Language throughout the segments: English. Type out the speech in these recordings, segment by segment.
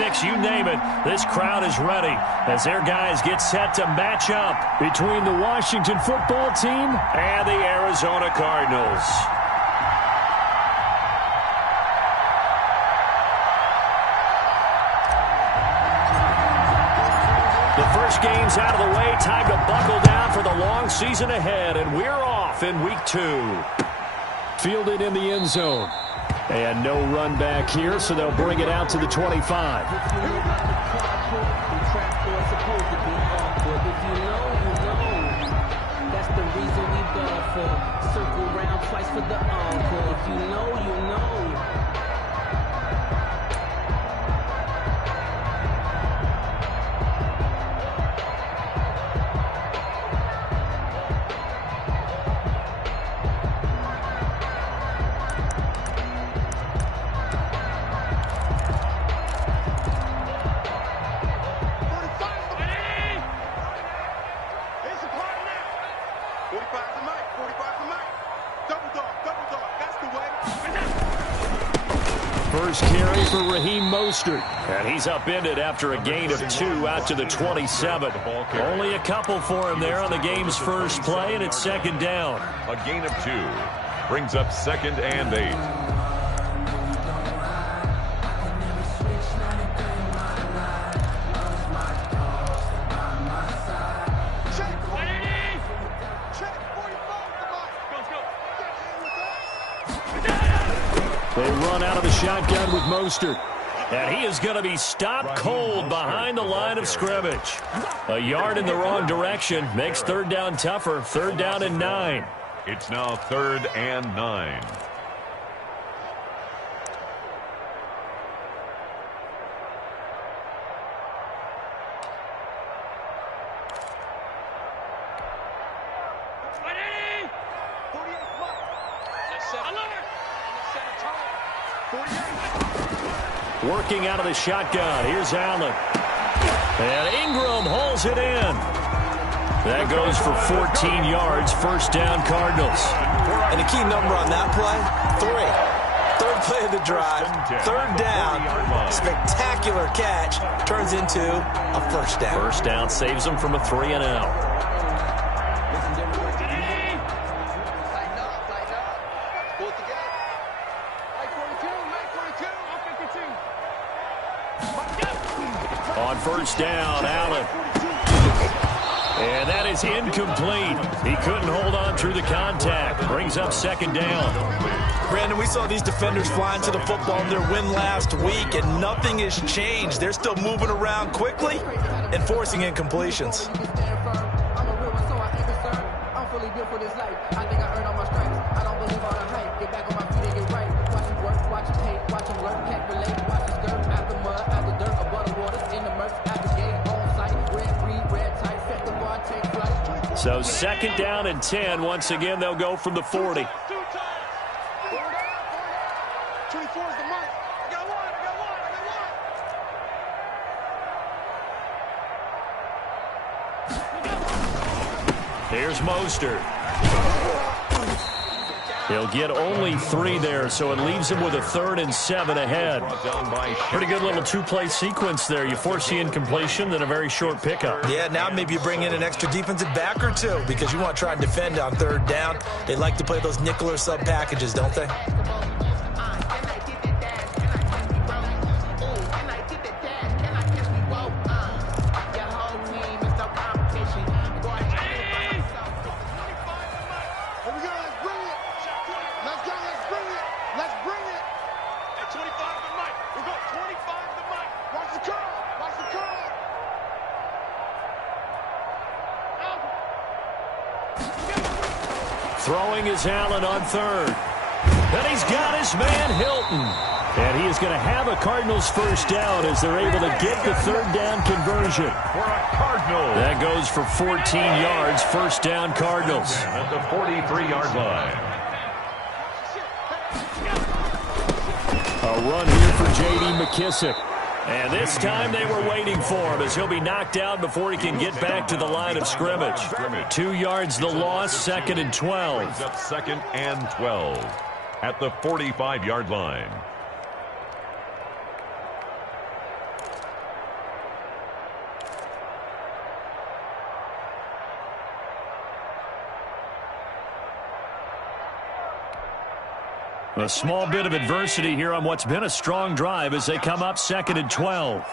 pyrotechnics, you name it. This crowd is ready as their guys get set to match up between the Washington football team and the Arizona Cardinals. The first game's out of the way. Time to buckle down for the long season ahead, and we're off in week 2. Fielded in the end zone. And no run back here, so they'll bring it out to the 25. That's the reason we ball for. Circle round twice for the encore. If you know, you know. First carry for Raheem Mostert. And he's upended after a gain of 2 out to the 27. Only a couple for him there on the game's first play, and it's second down. A gain of 2 brings up 2nd and 8. They run out of the shotgun with Mostert. And he is going to be stopped cold behind the line of scrimmage. A yard in the wrong direction makes third down tougher. 3rd down and 9. It's now 3rd and 9. Working out of the shotgun. Here's Allen. And Ingram hauls it in. That goes for 14 yards. First down, Cardinals. And the key number on that play, 3. 3rd play of the drive. 3rd down. Spectacular catch. Turns into a first down. First down saves them from a 3 and out. On first down, Allen. And that is incomplete. He couldn't hold on through the contact. Brings up 2nd down. Brandon, we saw these defenders flying to the football in their win last week, and nothing has changed. They're still moving around quickly and forcing incompletions. So 2nd down and 10. Once again, they'll go from the 40. Here's Mostert. He'll get only 3 there, so it leaves him with a 3rd and 7 ahead. Pretty good little 2-play sequence there. You force the incompletion, then a very short pickup. Yeah, now maybe you bring in an extra defensive back or 2 because you want to try and defend on 3rd down. They like to play those nickel or sub packages, don't they? Throwing is Allen on 3rd. And he's got his man Hilton. And he is going to have a Cardinals first down as they're able to get the 3rd down conversion. For a Cardinal. That goes for 14 yards. First down, Cardinals. At the 43-yard line. A run here for J.D. McKissick. And this time they were waiting for him as he'll be knocked down before he can get back to the line of scrimmage. 2 yards the loss, 2nd and 12. Brings up 2nd and 12 at the 45-yard line. A small bit of adversity here on what's been a strong drive as they come up 2nd and 12.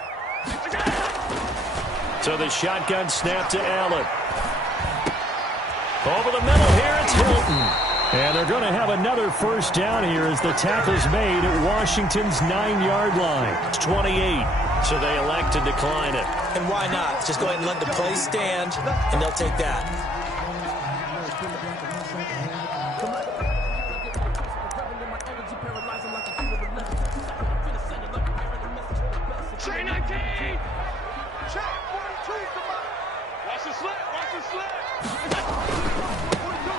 So the shotgun snap to Allen. Over the middle here, it's Hilton. And they're going to have another first down here as the tackle's made at Washington's 9-yard line. It's 28, so they elect to decline it. And why not? Just go ahead and let the play stand, and they'll take that.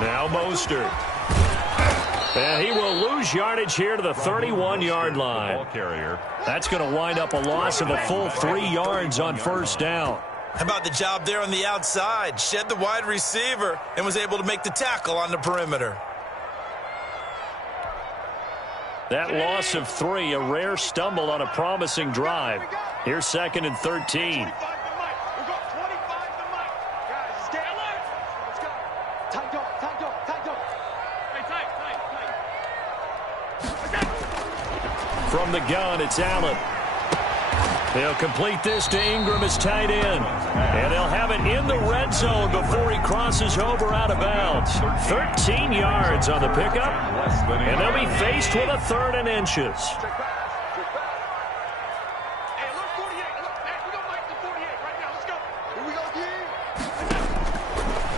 Now Mostert. And he will lose yardage here to the 31-yard line. Ball carrier. That's going to wind up a loss of a full 3 yards on first down. How about the job there on the outside? Shed the wide receiver and was able to make the tackle on the perimeter. That loss of 3, a rare stumble on a promising drive. Here's 2nd and 13. From the gun, it's Allen. They'll complete this to Ingram as tight end. And they'll have it in the red zone before he crosses over out of bounds. 13 yards on the pickup. And they'll be faced with a 3rd and inches.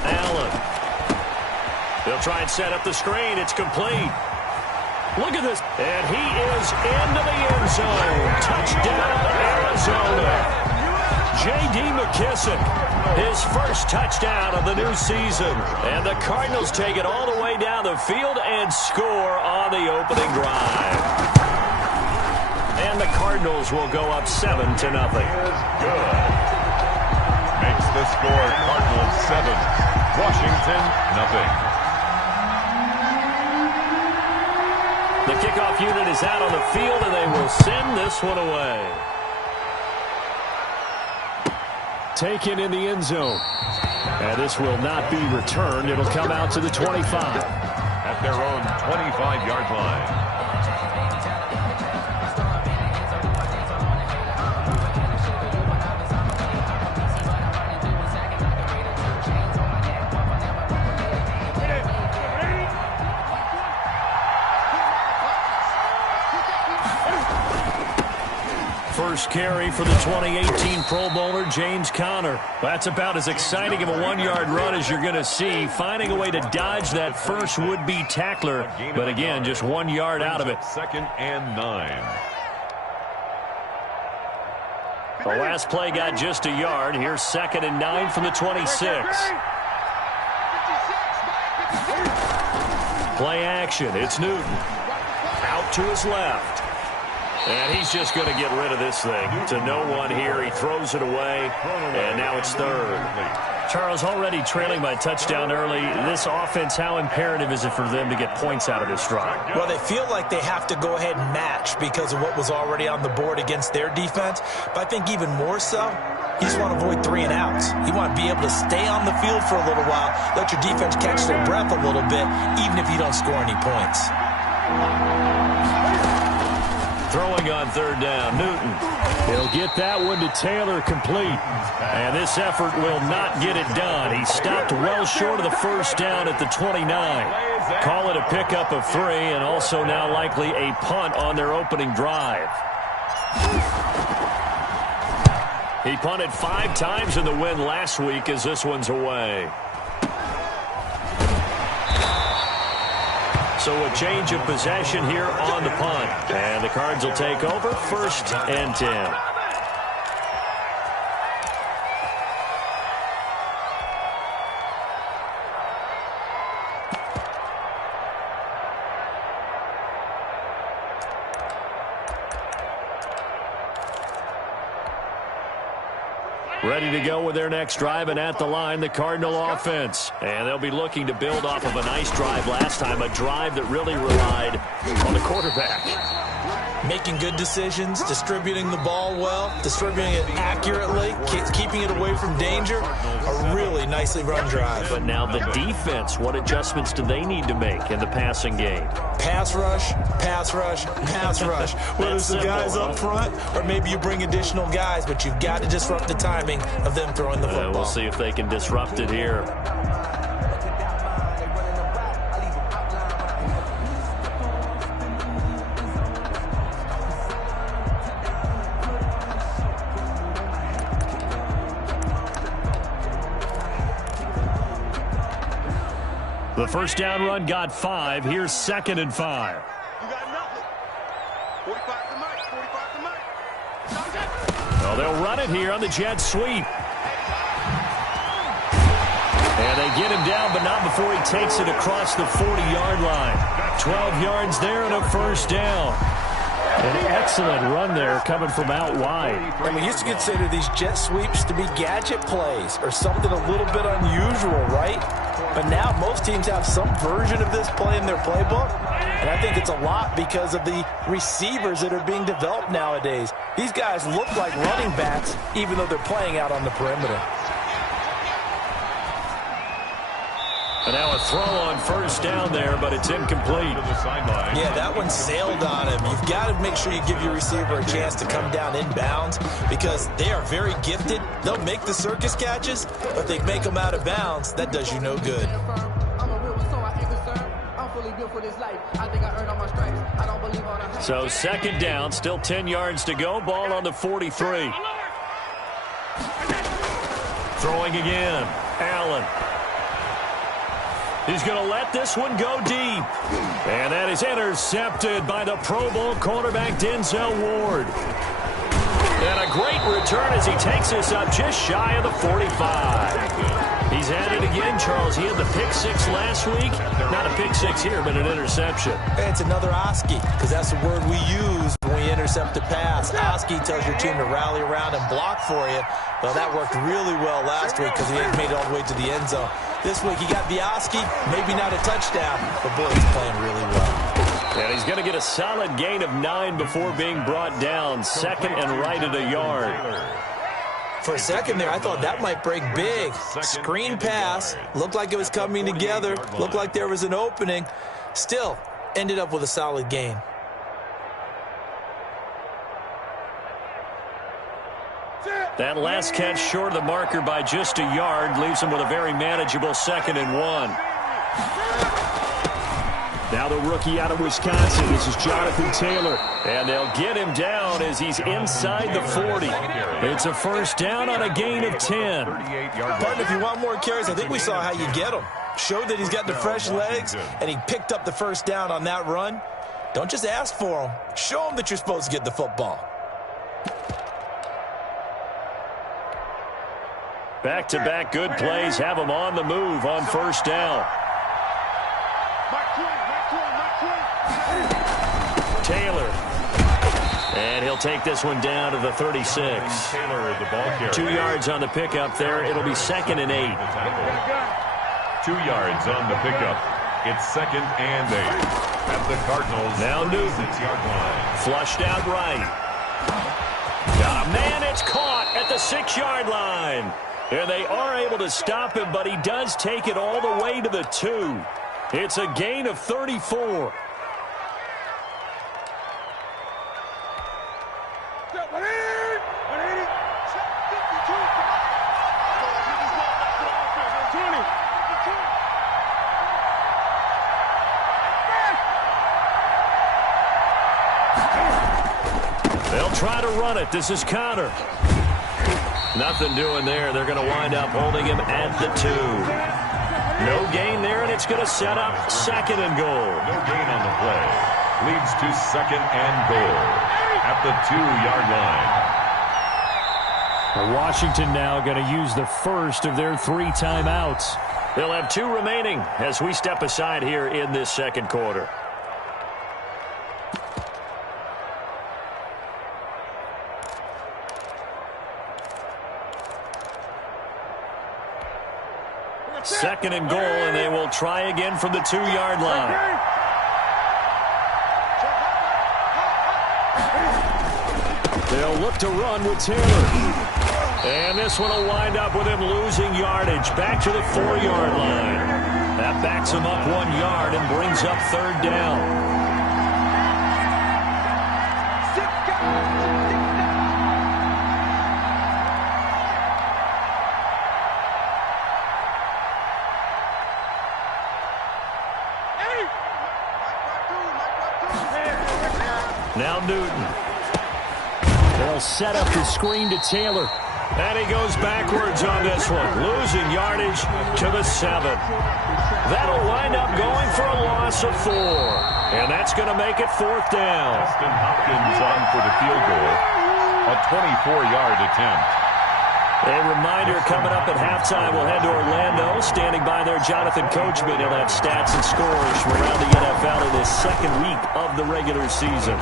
Allen. They'll try and set up the screen. It's complete. Look at this. And he is into the end zone. Touchdown, Arizona. J.D. McKissick, his first touchdown of the new season. And the Cardinals take it all the way down the field and score on the opening drive. And the Cardinals will go up 7-0. Good. Makes the score Cardinals 7, Washington 0. The kickoff unit is out on the field, and they will send this one away. Taken in the end zone. And this will not be returned. It'll come out to the 25. At their own 25-yard line. First carry for the 2018 Pro Bowler, James Conner. That's about as exciting of a 1-yard run as you're going to see, finding a way to dodge that first would-be tackler. But again, just 1 yard out of it. 2nd and 9. The last play got just a yard. Here's 2nd and 9 from the 26. Play action. It's Newton. Out to his left. And he's just going to get rid of this thing. To no one here. He throws it away. And now it's 3rd. Charles, already trailing by a touchdown early. This offense, how imperative is it for them to get points out of this drive? Well, they feel like they have to go ahead and match because of what was already on the board against their defense. But I think even more so, you just want to avoid 3 and outs. You want to be able to stay on the field for a little while, let your defense catch their breath a little bit, even if you don't score any points. Throwing on 3rd down, Newton. He'll get that one to Taylor complete. And this effort will not get it done. He stopped well short of the first down at the 29. Call it a pickup of 3 and also now likely a punt on their opening drive. He punted 5 times in the win last week as this one's away. So a change of possession here on the punt. And the Cards will take over 1st and 10. Ready to go with their next drive, and at the line, the Cardinal offense. And they'll be looking to build off of a nice drive last time, a drive that really relied on the quarterback. making good decisions, distributing the ball well, distributing it accurately, keeping it away from danger. A really nicely run drive. But now the defense, what adjustments do they need to make in the passing game? Pass rush, pass rush, pass rush. Whether it's the guys up front or maybe you bring additional guys, but you've got to disrupt the timing of them throwing the football. We'll see if they can disrupt it here. The first down run got 5. Here's 2nd and 5. You got nothing. 45 to Mike. 45 to Mike. Well, they'll run it here on the jet sweep. And they get him down, but not before he takes it across the 40-yard line. 12 yards there and a first down. An excellent run there coming from out wide. And we used to consider these jet sweeps to be gadget plays or something a little bit unusual, right? But now most teams have some version of this play in their playbook. And I think it's a lot because of the receivers that are being developed nowadays. These guys look like running backs even though they're playing out on the perimeter. And now a throw on first down there, but it's incomplete. Yeah, that one sailed on him. You've got to make sure you give your receiver a chance to come down inbounds because they are very gifted. They'll make the circus catches, but if they make them out of bounds, that does you no good. So 2nd down, still 10 yards to go. Ball on the 43. Throwing again. Allen. He's going to let this one go deep. And that is intercepted by the Pro Bowl cornerback Denzel Ward. And a great return as he takes this up just shy of the 45. He's at it again, Charles. He had the pick 6 last week. Not a pick 6 here, but an interception. It's another Oski, because that's the word we use when we intercept a pass. Oski tells your team to rally around and block for you. Well, that worked really well last week because he made it all the way to the end zone. This week he got the Oski, maybe not a touchdown, but boy, he's playing really well. And he's going to get a solid gain of 9 before being brought down. 2nd and right at a yard. For a second there, I thought that might break big. Screen pass. Looked like it was coming together. Looked like there was an opening. Still, ended up with a solid gain. That last catch short of the marker by just a yard leaves him with a very manageable 2nd and 1. Now the rookie out of Wisconsin. This is Jonathan Taylor. And they'll get him down as he's inside the 40. It's a first down on a gain of 10. Partner, if you want more carries, I think we saw how you get them. Showed that he's got the fresh legs, and he picked up the first down on that run. Don't just ask for him. Show him that you're supposed to get the football. Back-to-back good plays have him on the move on first down. Taylor. And he'll take this one down to the 36. Taylor, the ball carrier. 2 yards on the pickup there. It'll be 2nd and 8. 2 yards on the pickup. It's 2nd and 8. At the Cardinals. Now Newton. 6-yard line. Flushed out right. Got a man. It's caught at the 6-yard line. And they are able to stop him, but he does take it all the way to the 2. It's a gain of 34. They'll try to run it. This is Connor. Nothing doing there. They're going to wind up holding him at the 2. No gain there, and it's going to set up 2nd and goal. No gain on the play. Leads to 2nd and goal at the 2-yard line. Washington now going to use the first of their 3 timeouts. They'll have 2 remaining as we step aside here in this second quarter. Second and goal, and they will try again from the 2-yard line. They'll look to run with Taylor. And this one will wind up with him losing yardage back to the 4-yard line. That backs him up 1 yard and brings up 3rd down. Now Newton. They'll set up the screen to Taylor. And he goes backwards on this one, losing yardage to the 7. That'll wind up going for a loss of 4. And that's going to make it 4th down. Austin Hopkins on for the field goal. A 24-yard attempt. A reminder, coming up at halftime, we'll head to Orlando. Standing by there, Jonathan Coachman. He'll have stats and scores from around the NFL in his 2nd week of the regular season.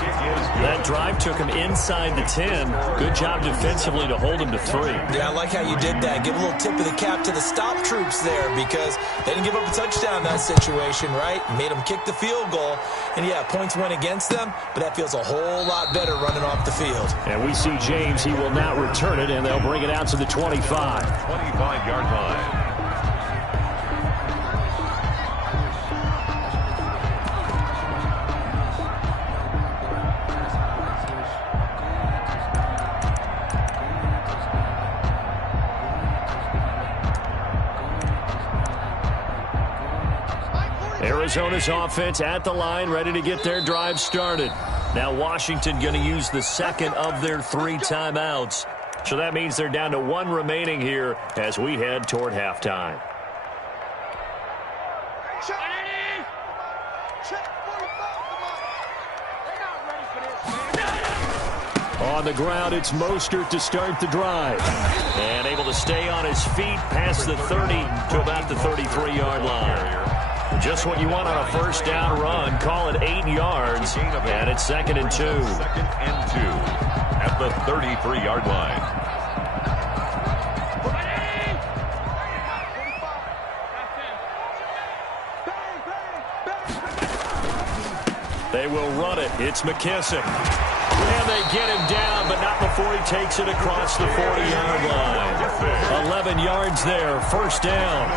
That drive took him inside the 10. Good job defensively to hold him to 3. Yeah, I like how you did that. Give a little tip of the cap to the stop troops there because they didn't give up a touchdown in that situation, right? Made them kick the field goal. And, yeah, points went against them, but that feels a whole lot better running off the field. And we see James. He will not return it, and they'll bring it out to the 25. 25-yard line. Arizona's offense at the line, ready to get their drive started. Now Washington going to use the 2nd of their 3 timeouts. So that means they're down to 1 remaining here as we head toward halftime. On the ground, it's Mostert to start the drive. And able to stay on his feet past the 30 to about the 33-yard line. Just what you want on a 1st down run. Call it 8 yards. And it's 2nd and 2. 2nd and 2 at the 33-yard line. They will run it. It's McKissick. And they get him down, but not before he takes it across the 40-yard line. 11 yards there, 1st down.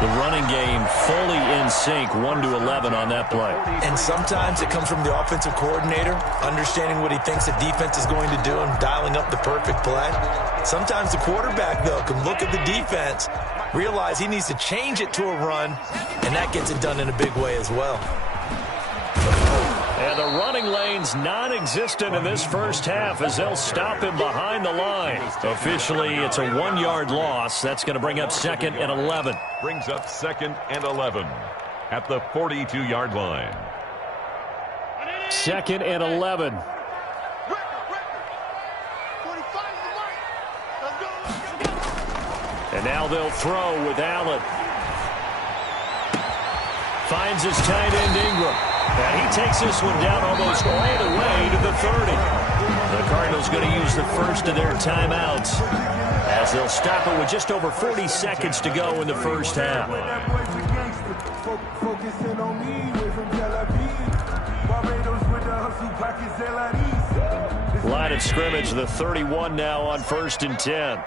The running game fully in sync, 1-11 on that play. And sometimes it comes from the offensive coordinator, understanding what he thinks the defense is going to do and dialing up the perfect play. Sometimes the quarterback, though, can look at the defense, realize he needs to change it to a run, and that gets it done in a big way as well. And the running lane's non-existent in this 1st half as they'll stop him behind the line. Officially, it's a 1-yard loss. That's going to bring up 2nd and 11. Brings up 2nd and 11 at the 42-yard line. 2nd and 11. And now they'll throw with Allen. Finds his tight end Ingram. And he takes this one down almost all the way to the 30. The Cardinals going to use the 1st of their timeouts as they'll stop it with just over 40 seconds to go in the 1st half. Line of scrimmage, the 31 now on 1st and 10.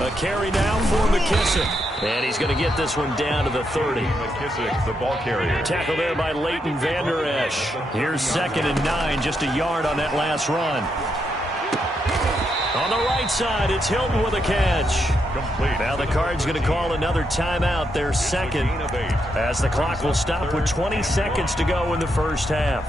A carry now for McKissick. And he's going to get this one down to the 30. McKissick, the ball carrier. Tackle there by Leighton Vander Esch. Here's 2nd and 9, just a yard on that last run. On the right side, it's Hilton with a catch. Complete. Now the Cards going to call another timeout, their 2nd, as the clock will stop with 20 seconds to go in the 1st half.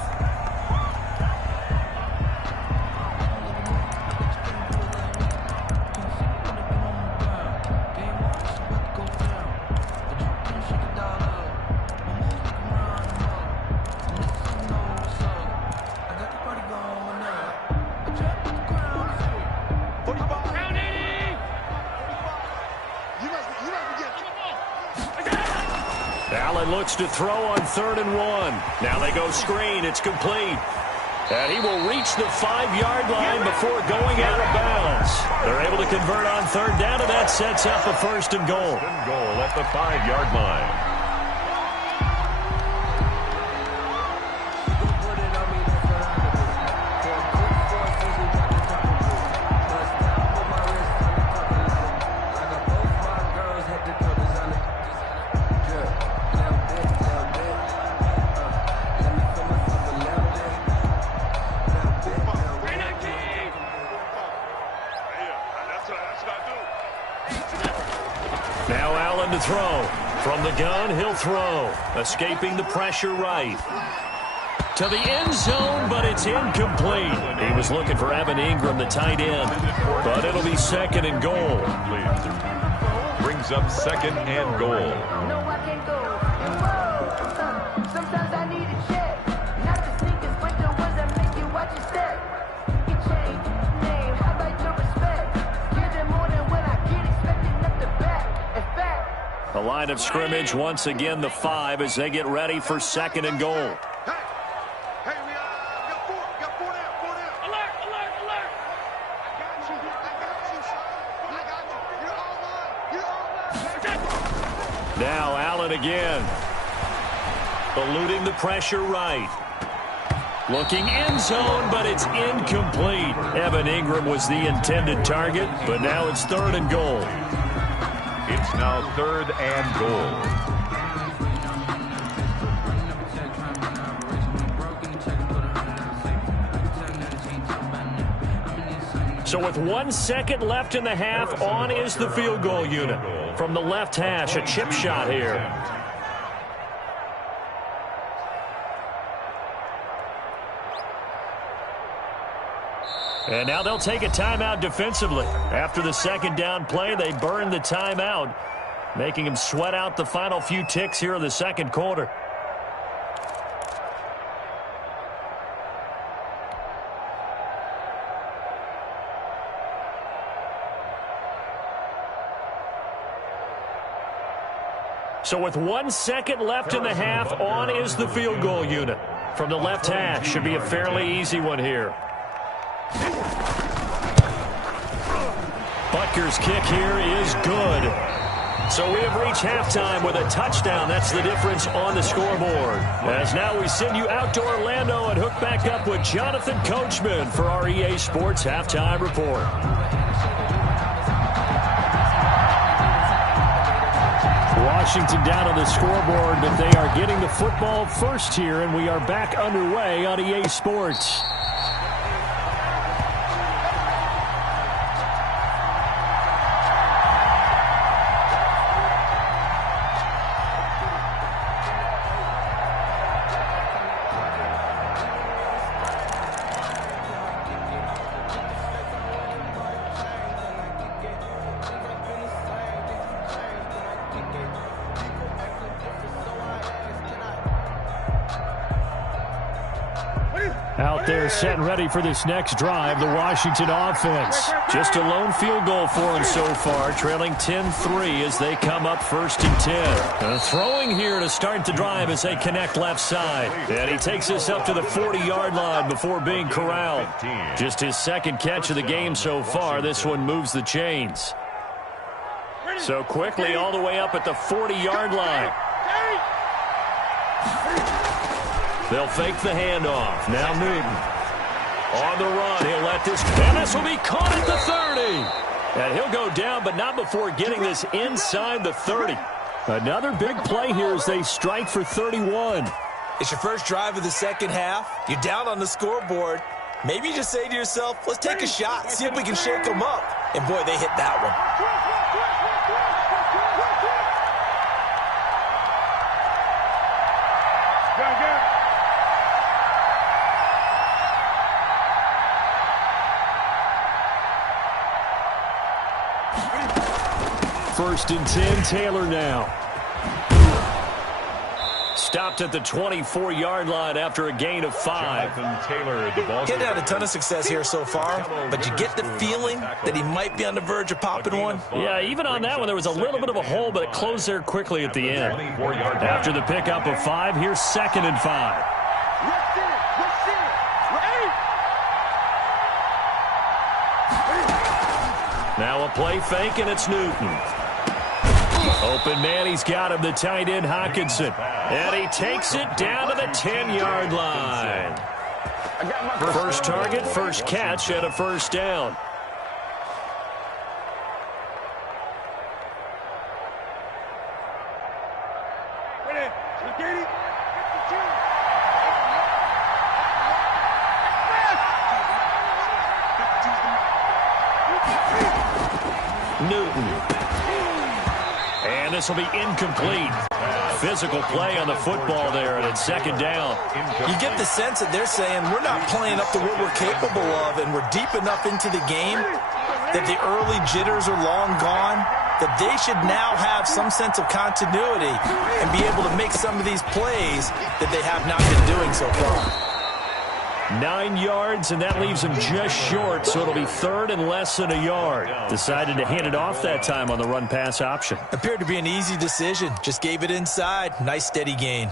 Allen looks to throw on 3rd and 1. Now they go screen. It's complete. And he will reach the 5-yard line before going out of bounds. They're able to convert on 3rd down, and that sets up a 1st and goal. 1st and goal at the 5-yard line. one to throw. From the gun, he'll throw. Escaping the pressure right. To the end zone, but it's incomplete. He was looking for Evan Ingram, the tight end. But it'll be second and goal. Brings up second and goal. No, I can't go. Whoa. Sometimes I need a check. Not the sneakers, but the ones that make you watch your step. You change name, how about your respect? Give them more than what I get, expecting up the back. In fact, The line of scrimmage, once again, the 5 as they get ready for second and goal. Hey, we got four. Got four down. Four down. Alert, alert, alert. I got you. Son. I got you. You're all mine. You're all mine. Now Allen again. Eluding the pressure right. Looking end zone, but it's incomplete. Evan Ingram was the intended target, but now it's third and goal. It's now third and goal. So with 1 second left in the half, on is the field goal unit. From the left hash, a chip shot here. And now they'll take a timeout defensively. After the second down play, they burn the timeout, making them sweat out the final few ticks here in the second quarter. So with 1 second left in the half, on is the field goal unit. From the left hash, should be a fairly easy one here. Butker's kick here is good. So we have reached halftime with a touchdown. That's the difference on the scoreboard. As now we send you out to Orlando and hook back up with Jonathan Coachman for our EA Sports Halftime Report. Washington down on the scoreboard, but they are getting the football first here, and we are back underway on EA Sports. Out there set and ready for this next drive, the Washington offense. Just a lone field goal for them so far, trailing 10-3 as they come up first and 10. Throwing here to start the drive as they connect left side. And he takes this up to the 40-yard line before being corralled. Just his second catch of the game so far. This one moves the chains. So quickly all the way up at the 40-yard line. They'll fake the handoff. Now Newton. On the run, he'll let this, and this will be caught at the 30. And he'll go down, but not before getting this inside the 30. Another big play here as they strike for 31. It's your first drive of the second half. You're down on the scoreboard. Maybe you just say to yourself, let's take a shot, see if we can shake them up. And boy, they hit that one. First and 10, Taylor now. Stopped at the 24-yard line after a gain of 5. Taylor, the ball. He's had a ton of success here so far, but you get the feeling that he might be on the verge of popping one. Yeah, even on that one, there was a little bit of a hole, but it closed there quickly at the end. After the pickup of 5, here's second and 5. Now a play fake, and it's Newton. Open man, he's got him, the tight end Hockenson. And he takes it down to the 10-yard line. First target, first catch, and a first down. Newton. And And this will be incomplete. Physical play on the football there, and it's second down. You get the sense that they're saying we're not playing up to what we're capable of, and we're deep enough into the game that the early jitters are long gone, that they should now have some sense of continuity and be able to make some of these plays that they have not been doing so far. 9 yards, and that leaves him just short, so it'll be third and less than a yard. Decided to hand it off that time on the run-pass option. Appeared to be an easy decision. Just gave it inside. Nice steady gain.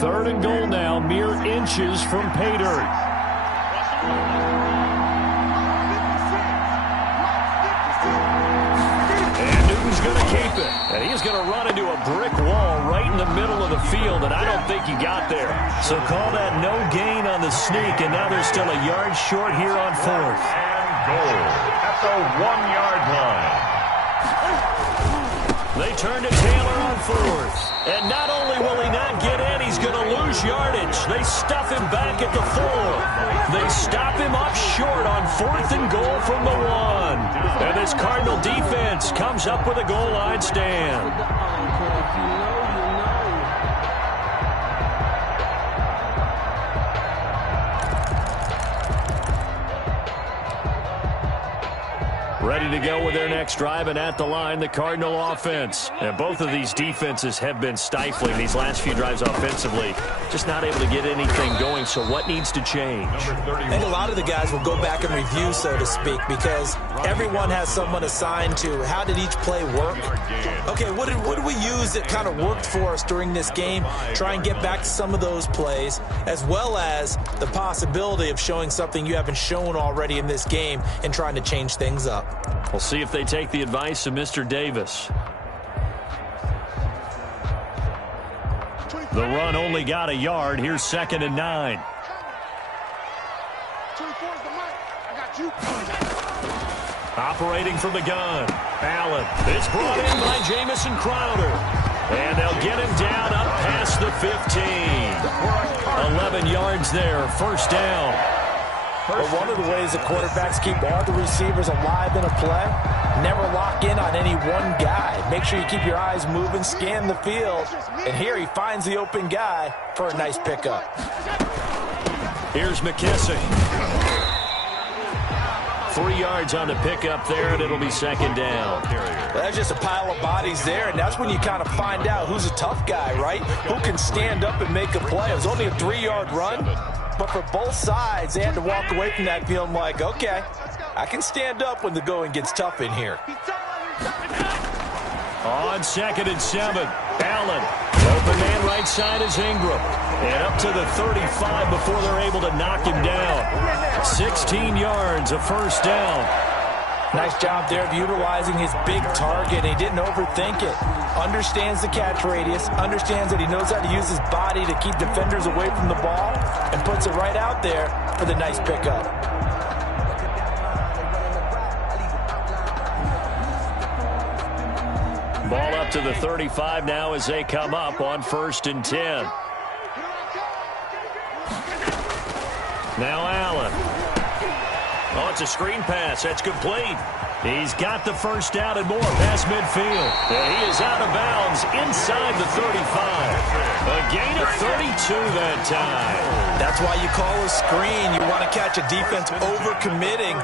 Third and goal now, mere inches from pay dirt. And Newton's going to keep it. And he's going to run into a brick wall right in the middle of the field, and I don't think he got there. So call that no gain on the sneak, and now they're still a yard short here on fourth. And goal at the 1-yard line. They turn to Taylor on fourth. And not only will he not get in, he's going to lose yardage. They stuff him back at the 4. They stop him up short on fourth and goal from the 1. And this Cardinal defense comes up with a goal line stand. Ready to go with their next drive, and at the line, the Cardinal offense. And both of these defenses have been stifling these last few drives offensively. Just not able to get anything going, so what needs to change? I think a lot of the guys will go back and review, so to speak, because everyone has someone assigned to how did each play work. Okay, what did we use that kind of worked for us during this game? Try and get back to some of those plays, as well as the possibility of showing something you haven't shown already in this game and trying to change things up. We'll see if they take the advice of Mr. Davis. The run only got a yard. Here's second and 9. 24's the mic. I got you. Operating from the gun. Allen. It's brought in by Jamison Crowder. And they'll get him down up past the 15. 11 yards there. First down. But one of the ways that quarterbacks keep all the receivers alive in a play, never lock in on any one guy. Make sure you keep your eyes moving, scan the field, and here he finds the open guy for a nice pickup. Here's McKissick. 3 yards on the pickup there, and it'll be second down. Well, there's just a pile of bodies there, and that's when you kind of find out who's a tough guy, right? Who can stand up and make a play. It was only a 3-yard run. But for both sides, they had to walk away from that feeling like, okay, I can stand up when the going gets tough in here. On second and 7, Allen. Open man right side is Ingram. And up to the 35 before they're able to knock him down. 16 yards, a first down. Nice job there of utilizing his big target. He didn't overthink it. Understands the catch radius. Understands that he knows how to use his body to keep defenders away from the ball. And puts it right out there for the nice pickup. Ball up to the 35 now as they come up on first and 10. Now Allen. Oh, it's a screen pass. That's complete. He's got the first down and more past midfield. And he is out of bounds inside the 35. A gain of 32 that time. That's why you call a screen. You want to catch a defense overcommitting.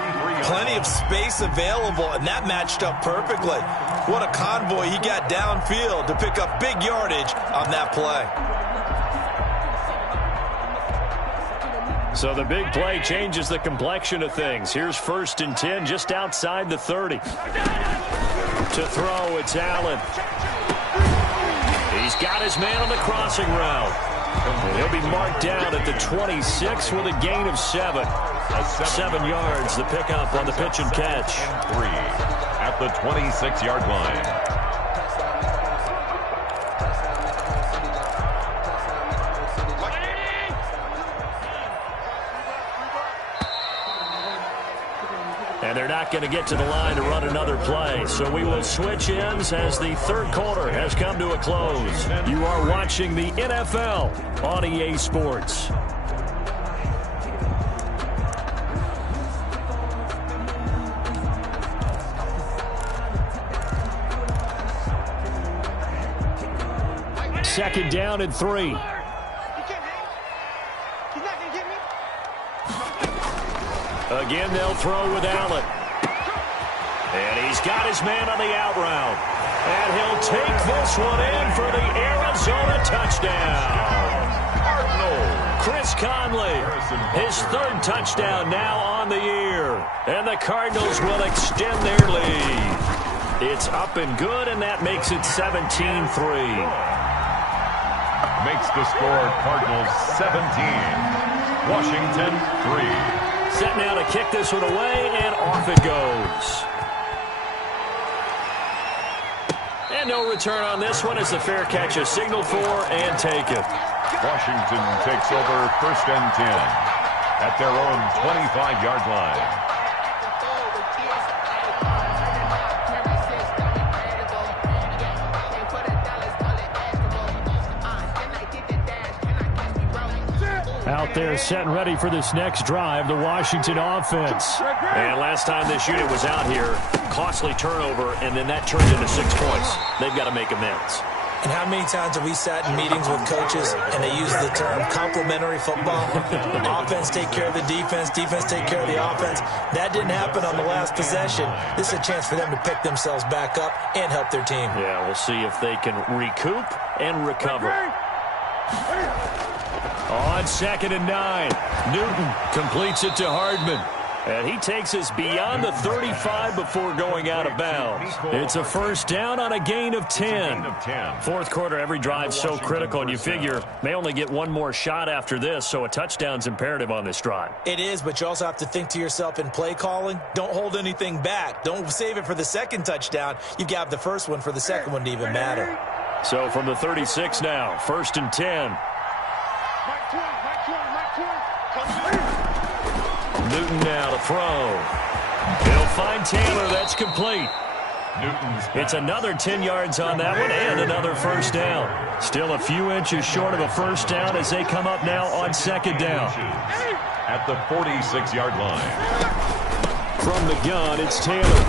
Plenty of space available, and that matched up perfectly. What a convoy he got downfield to pick up big yardage on that play. So the big play changes the complexion of things. Here's first and 10 just outside the 30. To throw, it's Allen. He's got his man on the crossing route. And he'll be marked down at the 26 with a gain of 7. 7 yards, the pickup on the pitch and catch. 3 at the 26-yard line. And they're not going to get to the line to run another play. So we will switch ends as the third quarter has come to a close. You are watching the NFL on EA Sports. second down and 3. He can't hang. He's not going to get me. Again, they'll throw with Allen. And he's got his man on the out route. And he'll take this one in for the Arizona touchdown. Chris Conley, his third touchdown now on the year. And the Cardinals will extend their lead. It's up and good, and that makes it 17-3. Makes the score Cardinals 17. Washington 3. Set now to kick this one away, and off it goes. And no return on this one as the fair catch is signaled for and taken. Washington takes over 1st and 10 at their own 25-yard line. Out there set and ready for this next drive, the Washington offense. And last time this unit was out here, costly turnover, and then that turned into 6 points. They've got to make amends. And how many times have we sat in meetings with coaches and they use the term complementary football? Offense take care of the defense, defense take care of the offense. That didn't happen on the last possession. This is a chance for them to pick themselves back up and help their team. Yeah, we'll see if they can recoup and recover. On 2nd and 9, Newton completes it to Hardman. And he takes us beyond the 35 before going out of bounds. It's a first down on a gain of 10. Fourth quarter, every drive so critical, and you figure may only get one more shot after this, so a touchdown's imperative on this drive. It is, but you also have to think to yourself in play calling, don't hold anything back. Don't save it for the second touchdown. You got the first one for the second one to even matter. So from the 36 now, 1st and 10. Newton now to throw. He'll find Taylor. That's complete. It's another 10 yards on that one and another first down. Still a few inches short of a first down as they come up now on 2nd down. At the 46-yard line. From the gun, it's Taylor.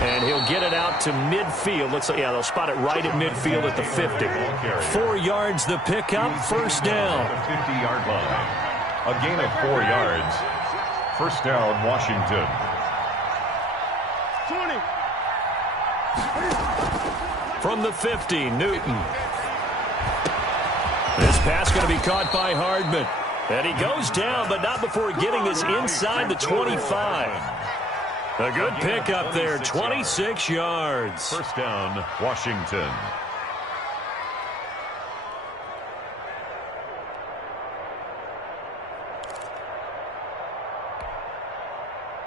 And he'll get it out to midfield. Yeah, they'll spot it right at midfield at the 50. 4 yards the pickup, first down. 50-yard line. A gain of 4 yards. First down, Washington. 20. From the 50, Newton. This pass going to be caught by Hardman. And he goes down, but not before getting this inside the 25. A good pickup there, 26 yards. First down, Washington.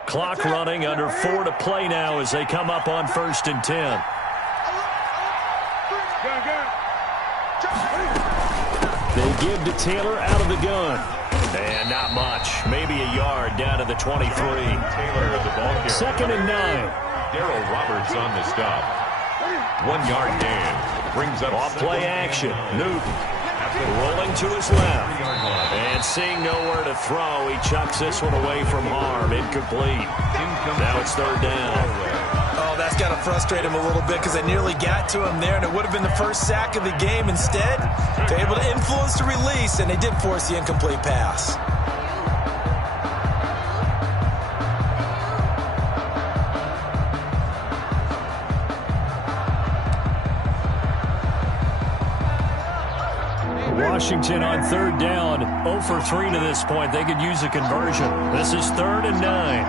Clock running, under 4 to play now as they come up on 1st and 10. They give to Taylor out of the gun. And not much. Maybe a yard down to the 23. Taylor at the ball carrier. 2nd and 9. Darrell Roberts on the stop. 1 yard gain. Brings up Off play action. Newton rolling to his left. And seeing nowhere to throw, he chucks this one away from harm. Incomplete. Now it's 3rd down. Oh, that's got to frustrate him a little bit because they nearly got to him there, and it would have been the first sack of the game. Instead, they're able to influence the release, and they did force the incomplete pass. Washington on 3rd down, 0 for 3 to this point. They could use a conversion. This is 3rd and 9.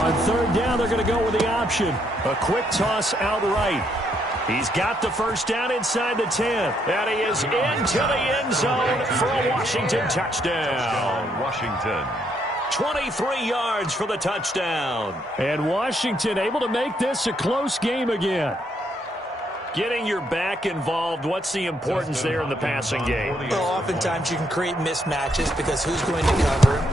On 3rd down, they're going to go with the option. A quick toss out right. He's got the first down inside the 10. And he is into the end zone for a Washington touchdown. Washington. 23 yards for the touchdown. And Washington able to make this a close game again. Getting your back involved, what's the importance there in the passing game? Well, oftentimes you can create mismatches because who's going to cover him,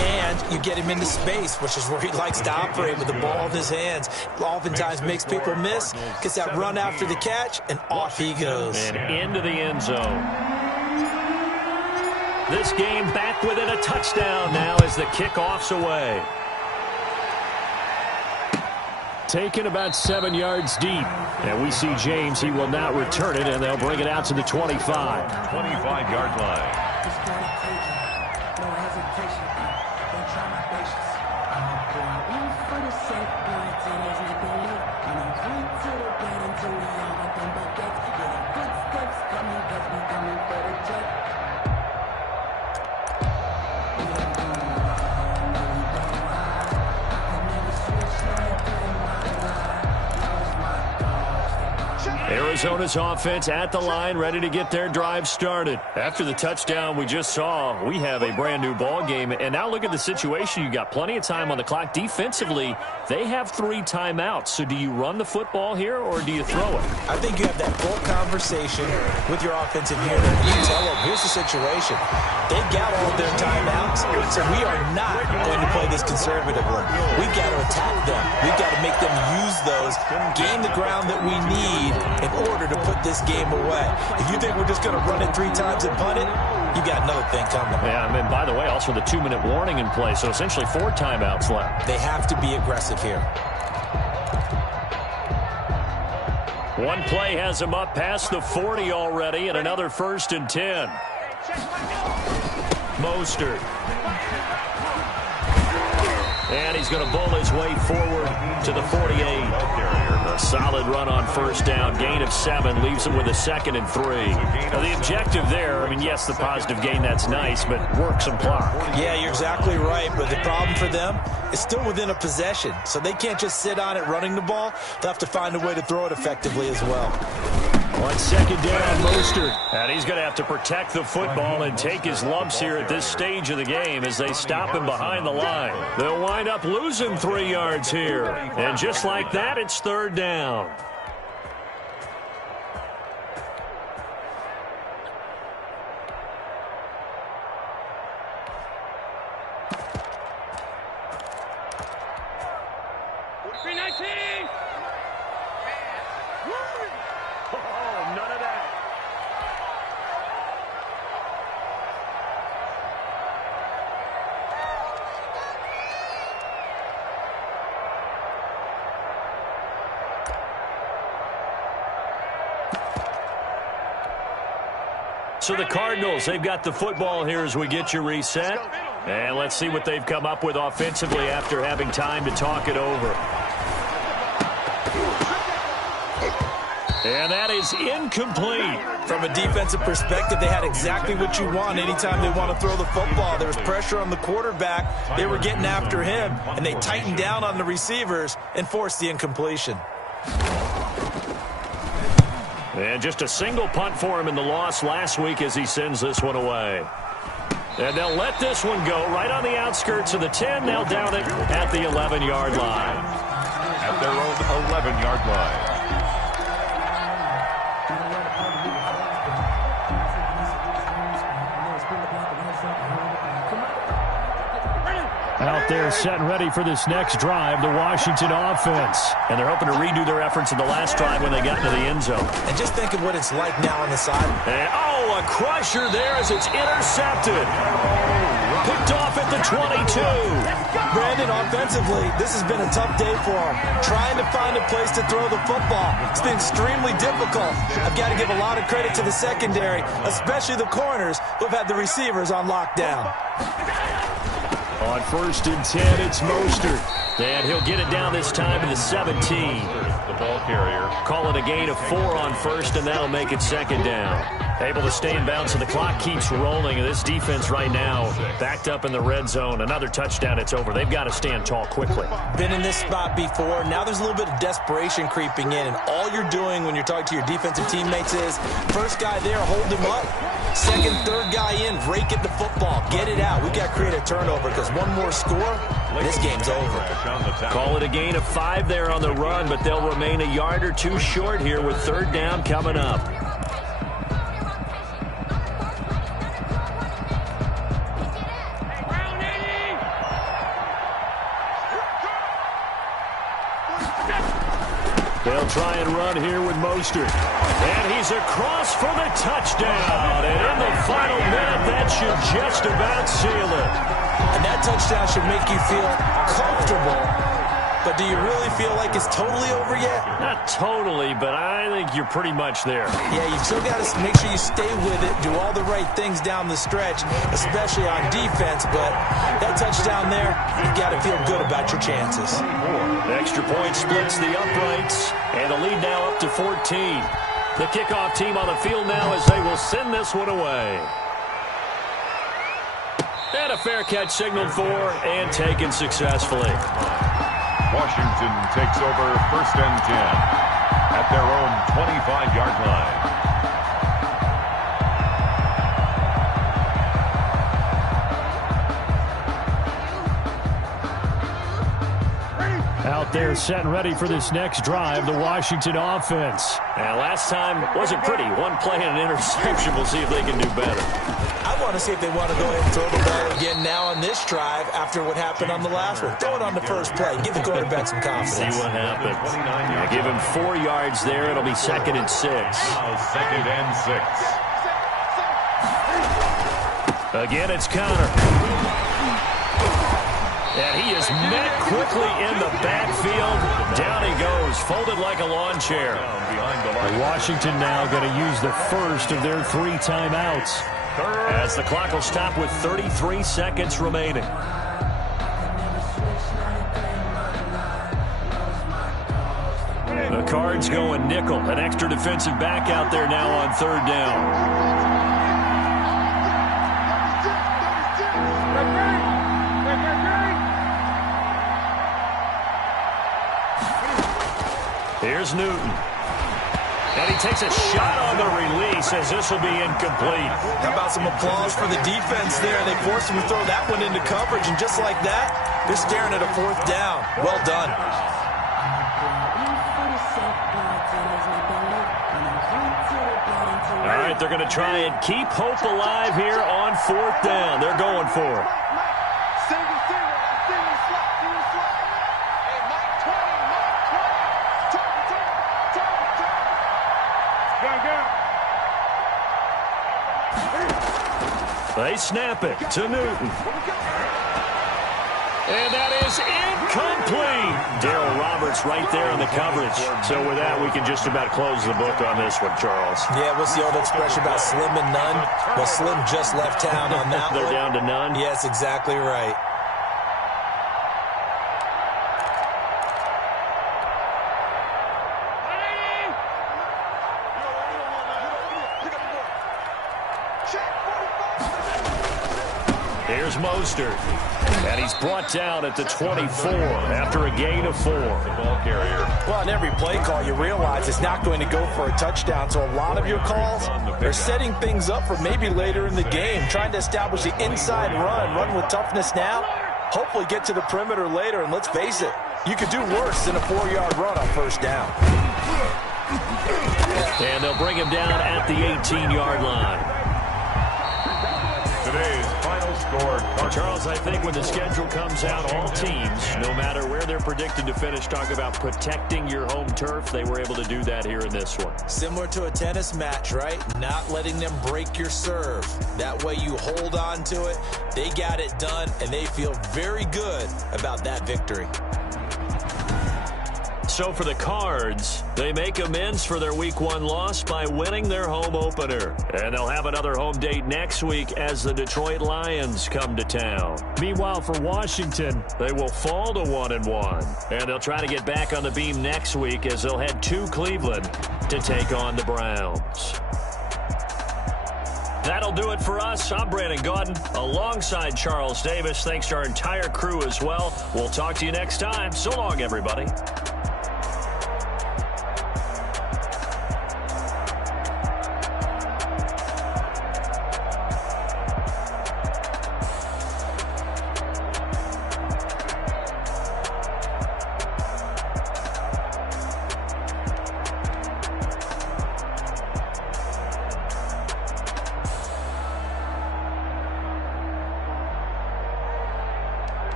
and you get him into space, which is where he likes to operate with the ball in his hands. Oftentimes makes people miss, gets that run after the catch, and off he goes. And into the end zone. This game back within a touchdown now as the kickoff's away. Taken about 7 yards deep. And we see James. He will not return it, and they'll bring it out to the 25. 25-yard line. Arizona's offense at the line, ready to get their drive started. After the touchdown we just saw, we have a brand new ball game. And now look at the situation. You got plenty of time on the clock. Defensively, they have 3 timeouts. So do you run the football here or do you throw it? I think you have that full conversation with your offensive unit. You tell them, here's the situation. They've got all of their timeouts, so we are not going to play this conservatively. We've got to attack them. We've got to make them use those, gain the ground that we need in order to put this game away. If you think we're just going to run it 3 times and punt it, you got another thing coming. Yeah, I mean, by the way, also the 2-minute warning in play, so essentially 4 timeouts left. They have to be aggressive here. One play has him up past the 40 already, and another 1st and 10. Mostert. And he's going to bowl his way forward to the 48. A solid run on 1st down. Gain of 7 leaves him with a 2nd and 3. Now, the objective there, I mean, yes, the positive gain, that's nice, but work some clock. Yeah, you're exactly right, but the problem for them is still within a possession, so they can't just sit on it running the ball. They'll have to find a way to throw it effectively as well. On 2nd down, Mostert. And he's going to have to protect the football and take his lumps here at this stage of the game as they stop him behind the line. They'll wind up losing 3 yards here. And just like that, it's 3rd down. So the Cardinals, they've got the football here as we get you reset. And let's see what they've come up with offensively after having time to talk it over. And that is incomplete. From a defensive perspective, they had exactly what you want anytime they want to throw the football. There was pressure on the quarterback. They were getting after him, and they tightened down on the receivers and forced the incompletion. And just a single punt for him in the loss last week as he sends this one away. And they'll let this one go right on the outskirts of the 10. They'll down it at the 11-yard line. At their own 11-yard line. Out there set and ready for this next drive, the Washington offense. And they're hoping to redo their efforts in the last drive when they got into the end zone. And just think of what it's like now on the side. And, a crusher there as it's intercepted. Picked off at the 22. Brandon, offensively, this has been a tough day for him. Trying to find a place to throw the football. It's been extremely difficult. I've got to give a lot of credit to the secondary, especially the corners who have had the receivers on lockdown. On 1st and 10, it's Mostert. And he'll get it down this time to the 17. The ball carrier. Call it a gain of 4 on 1st, and that'll make it 2nd down. Able to stay in bounds, so the clock keeps rolling. And this defense right now backed up in the red zone. Another touchdown, it's over. They've got to stand tall quickly. Been in this spot before. Now there's a little bit of desperation creeping in. And all you're doing when you're talking to your defensive teammates is, first guy there, hold him up. Second, third guy in, rake at the football. Get it out. We've got to create a turnover because one more score, this game's over. Call it a gain of 5 there on the run, but they'll remain a yard or 2 short here with 3rd down coming up. They'll try and run here with Mostert. And he's across for the touchdown. And in the final minute, that should just about seal it. And that touchdown should make you feel comfortable but do you really feel like it's totally over yet? Not totally, but I think you're pretty much there. Yeah, you've still got to make sure you stay with it, do all the right things down the stretch, especially on defense, but that touchdown there, you've got to feel good about your chances. Extra point splits the uprights, and the lead now up to 14. The kickoff team on the field now as they will send this one away. And a fair catch signaled for and taken successfully. Washington takes over 1st and 10 at their own 25-yard line. Out there set and ready for this next drive, the Washington offense. And last time wasn't pretty. One play and an interception. We'll see if they can do better. I want to see if they want to go ahead and throw the ball again now on this drive after what happened on the last one. Throw it on the first play. Give the quarterback some confidence. See what happens. Now give him 4 yards there. It'll be 2nd and 6. Now 2nd and 6. Again, it's counter. And he is met quickly in the backfield. Down he goes, folded like a lawn chair. Washington now going to use the first of their 3 timeouts, as the clock will stop with 33 seconds remaining. The Cards going nickel. An extra defensive back out there now on 3rd down. Here's Newton. And he takes a shot on the release as this will be incomplete. How about some applause for the defense there? They forced him to throw that one into coverage, and just like that, they're staring at a 4th down. Well done. All right, they're going to try and keep hope alive here on 4th down. They're going for it. They snap it to Newton. And that is incomplete. Darryl Roberts right there in the coverage. So with that, we can just about close the book on this one, Charles. Yeah, what's the old expression about slim and none? Well, Slim just left town on that one. They're down to none? Yes, exactly right. Here's Mostert. And he's brought down at the 24 after a gain of 4. Ball carrier. Well, on every play call, you realize it's not going to go for a touchdown. So a lot of your calls are setting things up for maybe later in the game, trying to establish the inside run with toughness now, hopefully get to the perimeter later. And let's face it, you could do worse than a 4-yard run on 1st down. And they'll bring him down at the 18-yard line. Today's final score. Charles, I think when the schedule comes out, all teams, no matter where they're predicted to finish, talk about protecting your home turf. They were able to do that here in this one. Similar to a tennis match, right? Not letting them break your serve. That way you hold on to it. They got it done, and they feel very good about that victory. So for the Cards, they make amends for their Week 1 loss by winning their home opener. And they'll have another home date next week as the Detroit Lions come to town. Meanwhile, for Washington, they will fall to 1-1. And they'll try to get back on the beam next week as they'll head to Cleveland to take on the Browns. That'll do it for us. I'm Brandon Gaudin alongside Charles Davis. Thanks to our entire crew as well. We'll talk to you next time. So long, everybody.